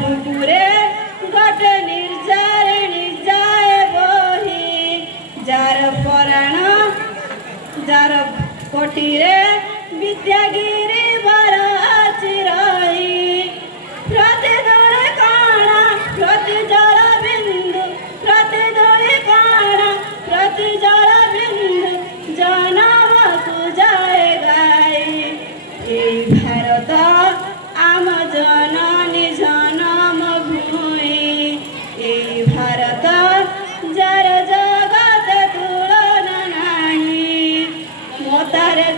बुकुरे गोटे निर्जारे निर्जाए बही jar पराण jar कोटीरे Vidyagiri बराची रही प्रति दौड़े काणा प्रति जल बिंदु प्रति दौड़े काणा प्रति जल बिंदु जनम को जाए गाई भारत आम जननी जनम भूमि भारत जार जगत तुलन नहीं मतारे